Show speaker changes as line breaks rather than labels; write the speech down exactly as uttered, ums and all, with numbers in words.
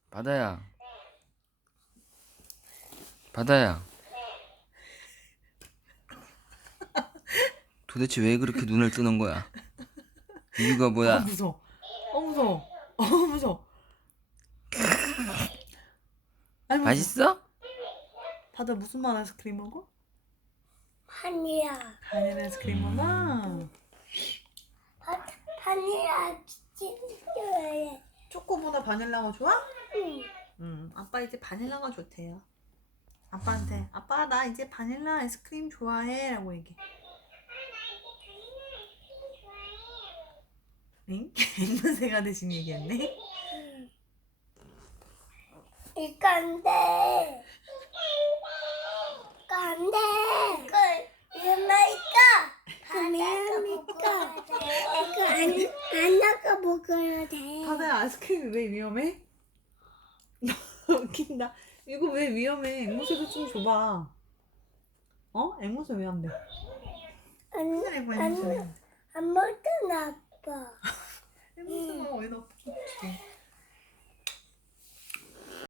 바다야, 바다야. 도대체 왜 그렇게 눈을 뜨는 거야? 이유가
아
뭐야?
무서워. 어 무서워. 어 무서워. 아니 무서워.
맛있어?
바다 무슨 맛 아이스크림 먹어?
바닐라.
바닐라 아이스크림 먹어?
바, 바닐라 진짜 좋아해.
초코보다 바닐라가 좋아?
응.
응. 아빠 이제 바닐라가 좋대요. 아빠한테 아빠 나 이제 바닐라 아이스크림 좋아해 라고 얘기해. 응? 앵무새가 대신 얘기했네?
이거 안 돼. 이거 안 돼. 이거, 이거, 바다가 먹어야 돼. 이거 안, 바다가 먹어야 돼.
바다야 아이스크림이 왜 위험해? 웃긴다. 이거 왜 위험해? 앵무새도 좀 줘봐. 어? 앵무새 왜 안 돼?
안,
그래 봐 앵무새 왜 안 돼?
안 먹던 아빠.
앵무새가 왜 나쁘지?